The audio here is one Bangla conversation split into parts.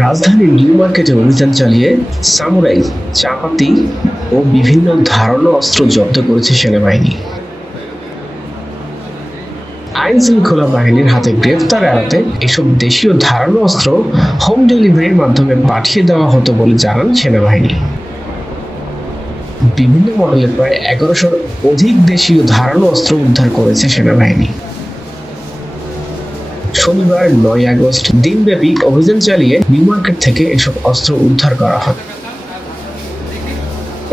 রাজধানীর নিউ মার্কেটে অভিযান চালিয়ে সামুরাই, চাপাতি ও বিভিন্ন ধারালো অস্ত্র জব্দ করেছে সেনাবাহিনী। আইন শৃঙ্খলা বাহিনীর হাতে গ্রেফতার এড়াতে এসব দেশীয় ধারালো অস্ত্র হোম ডেলিভারির মাধ্যমে পাঠিয়ে দেওয়া হতো বলে জানান সেনাবাহিনী। বিভিন্ন মডেলের প্রায় 1100-র অধিক দেশীয় ধারালো অস্ত্র উদ্ধার করেছে সেনাবাহিনী। শনিবার 9 আগস্ট দিনব্যাপী অভিযান চালিয়ে নিউ মার্কেট থেকে এসব অস্ত্র উদ্ধার করা হয়।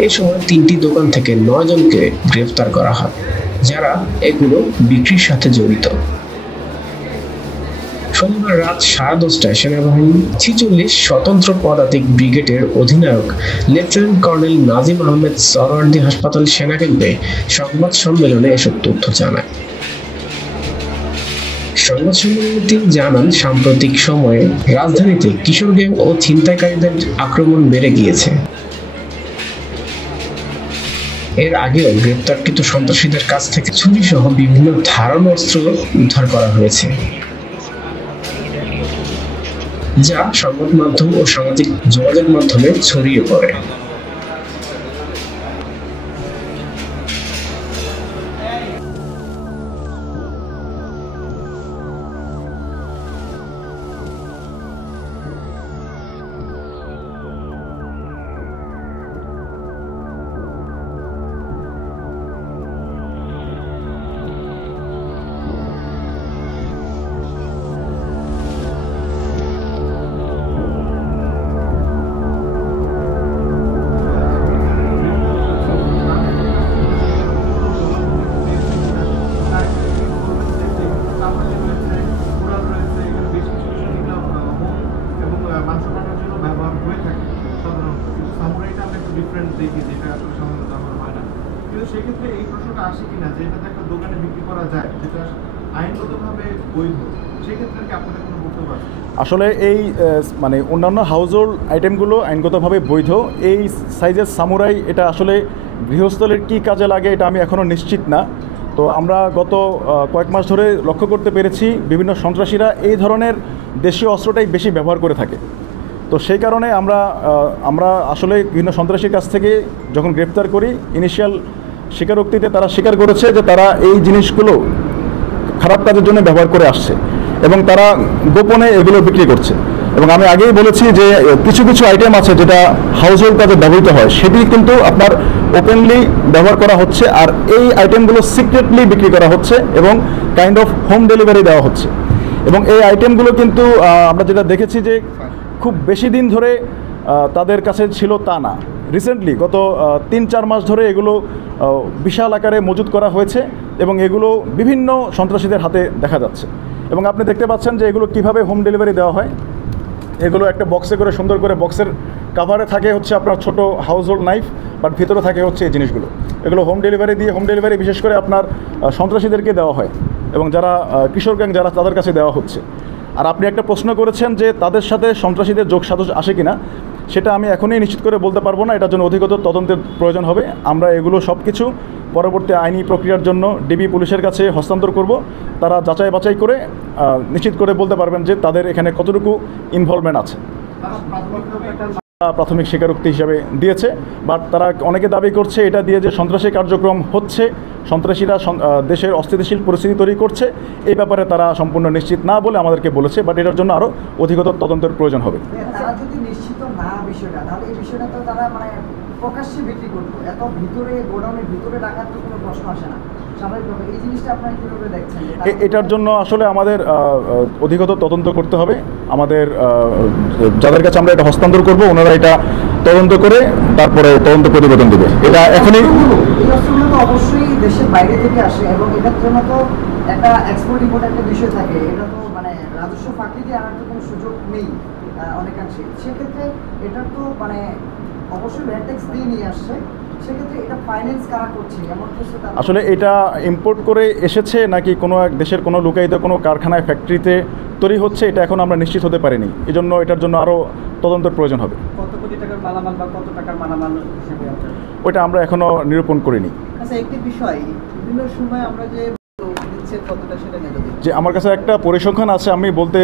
এ সময় 3টি দোকান থেকে 9 জনকে গ্রেফতার করা হয়, যারা এগুলো বিক্রির সাথে জড়িত। শনিবার রাত 10:30টায় সেনাবাহিনী 46 স্বতন্ত্র পদাতিক ব্রিগেডের অধিনায়ক লেফটেন্যান্ট কর্নেল নাজিম আহমেদ সরওয়ার্দী হাসপাতাল সেনা ক্যাম্পে সংবাদ সম্মেলনে এসব তথ্য জানায়। সংবাদ সম্মেলনে তিনি জানান, সাম্প্রতিক সময়ে রাজধানীতে কিশোর গ্যাং ও ছিনতাইকারীদের আক্রমণ বেড়ে গিয়েছে। এর আগেও গ্রেপ্তারকৃত সন্ত্রাসীদের কাছ থেকে ছুরি সহ বিভিন্ন ধারালো অস্ত্র উদ্ধার করা হয়েছে, যা সংবাদ মাধ্যম ও সামাজিক যোগাযোগ মাধ্যমে ছড়িয়ে পড়ে। আসলে এই মানে অন্যান্য হাউজহোল্ড আইটেমগুলো আইনগতভাবে বৈধ। এই সাইজের সামুরাই এটা আসলে গৃহস্থলের কী কাজে লাগে এটা আমি এখনও নিশ্চিত না। তো আমরা গত কয়েক মাস ধরে লক্ষ্য করতে পেরেছি বিভিন্ন সন্ত্রাসীরা এই ধরনের দেশীয় অস্ত্রটাই বেশি ব্যবহার করে থাকে। তো সেই কারণে আমরা আসলে বিভিন্ন সন্ত্রাসীর কাছ থেকে যখন গ্রেপ্তার করি, ইনিশিয়াল স্বীকারোক্তিতে তারা স্বীকার করেছে যে তারা এই জিনিসগুলো খারাপ কাজের জন্য ব্যবহার করে আসছে এবং তারা গোপনে এগুলো বিক্রি করছে। এবং আমি আগেই বলেছি যে কিছু কিছু আইটেম আছে যেটা হাউসহোল্ড কাজে ব্যবহৃত হয়, সেটি কিন্তু আপনার ওপেনলি ব্যবহার করা হচ্ছে, আর এই আইটেমগুলো সিক্রেটলি বিক্রি করা হচ্ছে এবং কাইন্ড অফ হোম ডেলিভারি দেওয়া হচ্ছে। এবং এই আইটেমগুলো কিন্তু আমরা যেটা দেখেছি যে খুব বেশি দিন ধরে তাদের কাছে ছিল তা না। রিসেন্টলি গত 3-4 মাস ধরে এগুলো বিশাল আকারে মজুত করা হয়েছে এবং এগুলো বিভিন্ন সন্ত্রাসীদের হাতে দেখা যাচ্ছে। এবং আপনি দেখতে পাচ্ছেন যে এগুলো কিভাবে হোম ডেলিভারি দেওয়া হয়। এগুলো একটা বক্সে করে সুন্দর করে, বক্সের কাভারে থাকে হচ্ছে আপনার ছোট হাউসহোল্ড নাইফ, বাট ভিতরে থাকে হচ্ছে এই জিনিসগুলো। এগুলো হোম ডেলিভারি বিশেষ করে আপনার সন্ত্রাসীদেরকে দেওয়া হয় এবং যারা কিশোর গ্যাং যারা তাদের কাছে দেওয়া হচ্ছে। আর আপনি একটা প্রশ্ন করেছেন যে তাদের সাথে সন্ত্রাসীদের যোগসাজশ আসে কিনা, সেটা আমি এখনই নিশ্চিত করে বলতে পারবো না। এটার জন্য অধিকতর তদন্তের প্রয়োজন হবে। আমরা এগুলো সব কিছু পরবর্তী আইনি প্রক্রিয়ার জন্য ডিবি পুলিশের কাছে হস্তান্তর করব। তারা যাচাই বাছাই করে নিশ্চিত করে বলতে পারবেন যে তাদের এখানে কতটুকু ইনভলভমেন্ট আছে। প্রাথমিক স্বীকারোক্তি হিসাবে দিয়েছে, বাট তারা অনেকে দাবি করছে এটা দিয়ে যে সন্ত্রাসী কার্যক্রম হচ্ছে, সন্ত্রাসীরা দেশের অস্থিতিশীল পরিস্থিতি তৈরি করছে, এই ব্যাপারে তারা সম্পূর্ণ নিশ্চিত না বলে আমাদেরকে বলেছে। বাট এটার জন্য আরও অধিকতর তদন্তের প্রয়োজন হবে। তারা যদি নিশ্চিত না বিষয়টা, তাহলে এই বিষয়টা তো তারা মানে প্রকাশ্যে বিক্রি করতো, এত ভিতরে গোডাউনের ভিতরে রাখার তো কোনো প্রশ্ন আসে না। এই জিনিসটা আপনারা কীভাবে দেখছেন? এটার জন্য আসলে আমাদের অধিকতর তদন্ত করতে হবে। আমাদের যাদের কাছে আমরা এটা হস্তান্তর করব, ওনারা এটা তদন্ত করে তারপরে তদন্ত প্রতিবেদন দেবে। এটা এখনই তো অবশ্যই দেশের বাইরে থেকে আসে এবং এটার জন্য তো একটা এক্সপোর্ট ইম্পোর্ট একটা বিষয় থাকে। এটা তো মানে রাজস্ব ফাঁকি দিয়ে আনার তো কোনো সুযোগ নেই অনেকাংশে। সেক্ষেত্রে এটা তো মানে অবশ্যই ভ্যাট ট্যাক্স দিয়ে নিয়ে আসছে। আসলে এটা ইম্পোর্ট করে এসেছে নাকি কোনো এক দেশের কোনো লুকায়িত কোনো কারখানায় ফ্যাক্টরিতে তৈরি হচ্ছে, এটা এখন আমরা নিশ্চিত হতে পারিনি। এই জন্য এটার জন্য আরও তদন্তের প্রয়োজন হবে। কত কোটি টাকার মালামাল বা কত টাকার মালামাল হিসেবে ওইটা আমরা এখনও নিরূপণ করিনি। আচ্ছা, একটি বিষয়, বিভিন্ন সময় আমরা যে কতটা সেটা নেগেটিভ যে আমার কাছে একটা পরিসংখ্যান আছে, আমি বলতে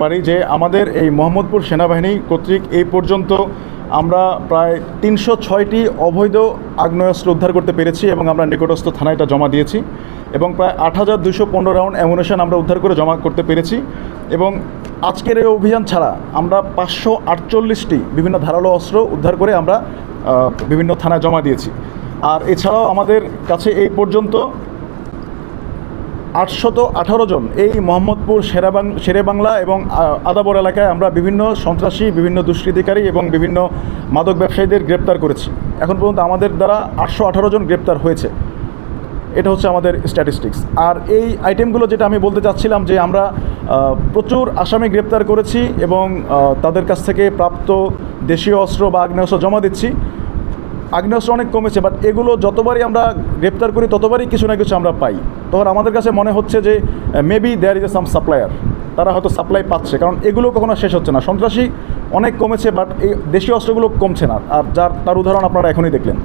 পারি যে আমাদের এই মোহাম্মদপুর সেনাবাহিনী কর্তৃক এই পর্যন্ত আমরা প্রায় 306টি অবৈধ আগ্নেয়াস্ত্র উদ্ধার করতে পেরেছি এবং আমরা নিকটস্থ থানায় এটা জমা দিয়েছি এবং প্রায় 8,215 রাউন্ড অ্যামুনেশন আমরা উদ্ধার করে জমা করতে পেরেছি এবং আজকের এই অভিযান ছাড়া আমরা 548টি বিভিন্ন ধারালো অস্ত্র উদ্ধার করে আমরা বিভিন্ন থানায় জমা দিয়েছি। আর এছাড়াও আমাদের কাছে এই পর্যন্ত 818 জন এই মোহাম্মদপুর শেরেবাংলা এবং আদাবর এলাকায় আমরা বিভিন্ন সন্ত্রাসী, বিভিন্ন দুষ্কৃতিকারী এবং বিভিন্ন মাদক ব্যবসায়ীদের গ্রেপ্তার করেছি। এখন পর্যন্ত আমাদের দ্বারা 818 জন গ্রেপ্তার হয়েছে। এটা হচ্ছে আমাদের স্ট্যাটিস্টিক্স। আর এই আইটেমগুলো যেটা আমি বলতে চাচ্ছিলাম যে আমরা প্রচুর আসামি গ্রেপ্তার করেছি এবং তাদের কাছ থেকে প্রাপ্ত দেশীয় অস্ত্র বা আগ্নেয়াস্ত্র জমা দিচ্ছি। আগ্নেয়াস্ত্র অনেক কমেছে, বাট এগুলো যতবারই আমরা গ্রেপ্তার করি ততবারই কিছু না কিছু আমরা পাই। তখন আমাদের কাছে মনে হচ্ছে যে maybe there is a some supplier, তারা হয়তো সাপ্লাই পাচ্ছে, কারণ এগুলো কখনো শেষ হচ্ছে না। সন্ত্রাসী অনেক কমেছে, বাট এই দেশীয় অস্ত্রগুলো কমছে না। আর তার উদাহরণ আপনারা এখনই দেখলেন।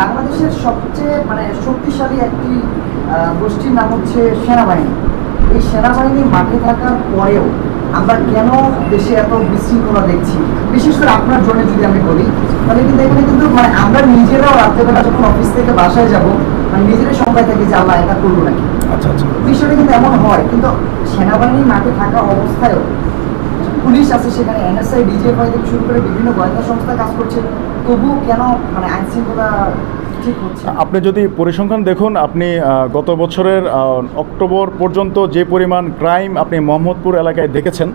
বাংলাদেশের সবচেয়ে শক্তিশালী একটি গোষ্ঠীর নাম হচ্ছে সেনাবাহিনী। এই সেনাবাহিনী মাঠে থাকার পরেও আমরা কেন দেশে এত বিশৃঙ্খলা দেখছি? বিশেষ করে আপনার জন্য যদি আমি বলি, তাহলে কিন্তু এখানে কিন্তু আমরা নিজেরাও রাত্রেবেলা যখন অফিস থেকে বাসায় যাব নিজেরাই সংখ্যায় থাকি যে আল্লাহ এটা করবো নাকি। আচ্ছা, বিষয়টা কিন্তু এমন হয়, কিন্তু সেনাবাহিনী মাঠে থাকা অবস্থায়ও পুলিশ আছে সেখানে, এনএসআই, ডিজিএফআই থেকে শুরু করে বিভিন্ন গোয়েন্দা সংস্থা কাজ করছে, তবুও কেন আইন শৃঙ্খলা ঠিক হচ্ছে? আপনি যদি পরিসংখ্যান দেখুন, আপনি গত বছরের অক্টোবর পর্যন্ত যে পরিমাণ ক্রাইম আপনি মোহাম্মদপুর এলাকায় দেখেছেন,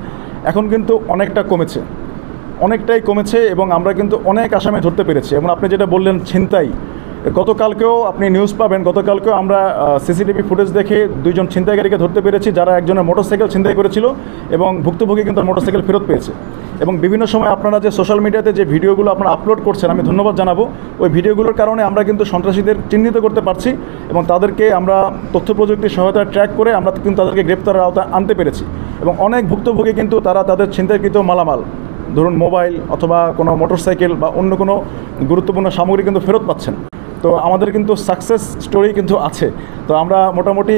এখন কিন্তু অনেকটাই কমেছে এবং আমরা কিন্তু অনেক আসামি ধরতে পেরেছি। এবং আপনি যেটা বললেন ছিনতাই, গতকালকেও আপনি নিউজ পাবেন, গতকালকেও আমরা সিসিটিভি ফুটেজ দেখে 2 জন ছিনতাইকারীকে ধরতে পেরেছি, যারা একজনের মোটরসাইকেল ছিনতাই করেছিল এবং ভুক্তভোগী কিন্তু মোটরসাইকেল ফেরত পেয়েছে। এবং বিভিন্ন সময় আপনারা যে সোশ্যাল মিডিয়াতে যে ভিডিওগুলো আপনারা আপলোড করছেন, আমি ধন্যবাদ জানাবো। ওই ভিডিওগুলোর কারণে আমরা কিন্তু সন্ত্রাসীদের চিহ্নিত করতে পারছি এবং তাদেরকে আমরা তথ্য প্রযুক্তির সহায়তায় ট্র্যাক করে আমরা কিন্তু তাদেরকে গ্রেপ্তারের আওতায় আনতে পেরেছি। এবং অনেক ভুক্তভোগী কিন্তু তারা তাদের ছিনতাইকৃত মালামাল, ধরুন মোবাইল অথবা কোনো মোটরসাইকেল বা অন্য কোনো গুরুত্বপূর্ণ সামগ্রী কিন্তু ফেরত পাচ্ছেন। তো আমাদের কিন্তু সাকসেস স্টোরি কিন্তু আছে। তো আমরা মোটামুটি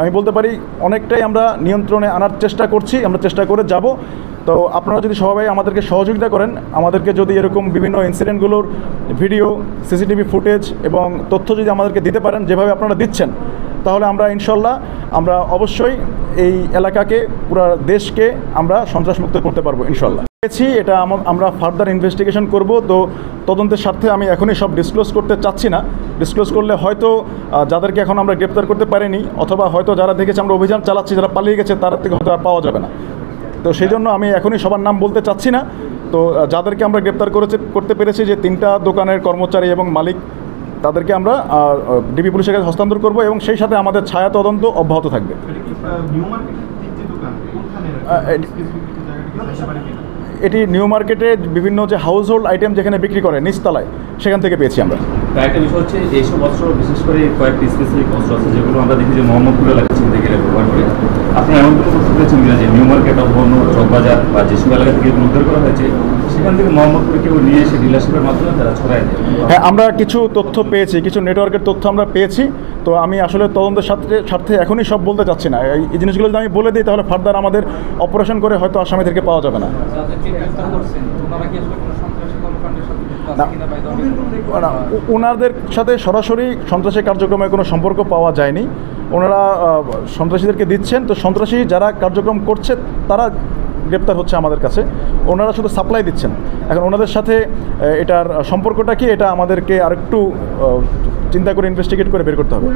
আমি বলতে পারি অনেকটাই আমরা নিয়ন্ত্রণে আনার চেষ্টা করছি, আমরা চেষ্টা করে যাব। তো আপনারা যদি সবাই আমাদেরকে সহযোগিতা করেন, আমাদেরকে যদি এরকম বিভিন্ন ইনসিডেন্টগুলোর ভিডিও, সিসিটিভি ফুটেজ এবং তথ্য যদি আমাদেরকে দিতে পারেন যেভাবে আপনারা দিচ্ছেন, তাহলে আমরা ইনশাল্লাহ আমরা অবশ্যই এই এলাকাকে, পুরো দেশকে আমরা সন্ত্রাসমুক্ত করতে পারবো ইনশাল্লাহ। এটা আমরা ফার্দার ইনভেস্টিগেশন করব। তো তদন্তের স্বার্থে আমি এখনই সব ডিসক্লোজ করতে চাচ্ছি না। ডিসক্লোজ করলে হয়তো যাদেরকে এখন আমরা গ্রেপ্তার করতে পারিনি, অথবা হয়তো যারা দেখেছে আমরা অভিযান চালাচ্ছি, যারা পালিয়ে গেছে, তার থেকে হয়তো আর পাওয়া যাবে না। তো সেই জন্য আমি এখনই সবার নাম বলতে চাচ্ছি না। তো যাদেরকে আমরা গ্রেপ্তার করতে পেরেছি, যে 3টা দোকানের কর্মচারী এবং মালিক, তাদেরকে আমরা ডিবি পুলিশের কাছে হস্তান্তর করব এবং সেই সাথে আমাদের ছায়া তদন্ত অব্যাহত থাকবে। এটি নিউ মার্কেটে বিভিন্ন যে হাউস হোল্ড আইটেম যেখানে বিক্রি করে নিচতলায়, সেখান থেকে পেয়েছি আমরা। একটা বিষয় হচ্ছে এইসব অস্ত্র, বিশেষ করে কয়েকটি স্পেসিফিক অস্ত্র আছে যেগুলো আমরা দেখি যে মোহাম্মদপুর এলাকা চিনতে গেলে ব্যবহার করে। আপনারা এমন কোনো তথ্য পেয়েছেন কিনা যে নিউ মার্কেট অথবা চকবাজার বা যেসব এলাকা থেকে উদ্ধার করা হয়েছে সেখান থেকে মোহাম্মদপুরে কেউ নিয়ে এসে ডিলারশিপের মাধ্যমে তারা ছড়ায় দেয়? হ্যাঁ, আমরা কিছু তথ্য পেয়েছি, কিছু নেটওয়ার্কের তথ্য আমরা পেয়েছি। তো আমি আসলে তদন্তের স্বার্থে এখনই সব বলতে চাচ্ছি না। এই জিনিসগুলো যদি আমি বলে দিই তাহলে ফার্দার আমাদের অপারেশন করে হয়তো আসামিদেরকে পাওয়া যাবে না। ওনাদের সাথে সরাসরি সন্ত্রাসী কার্যক্রমের কোনো সম্পর্ক পাওয়া যায়নি। ওনারা সন্ত্রাসীদেরকে দিচ্ছেন, তো সন্ত্রাসী যারা কার্যক্রম করছে তারা গ্রেপ্তার হচ্ছে আমাদের কাছে, ওনারা শুধু সাপ্লাই দিচ্ছেন। এখন ওনাদের সাথে এটার সম্পর্কটা কি, এটা আমাদেরকে আরেকটু চিন্তা করে ইনভেস্টিগেট করে বের করতে হবে।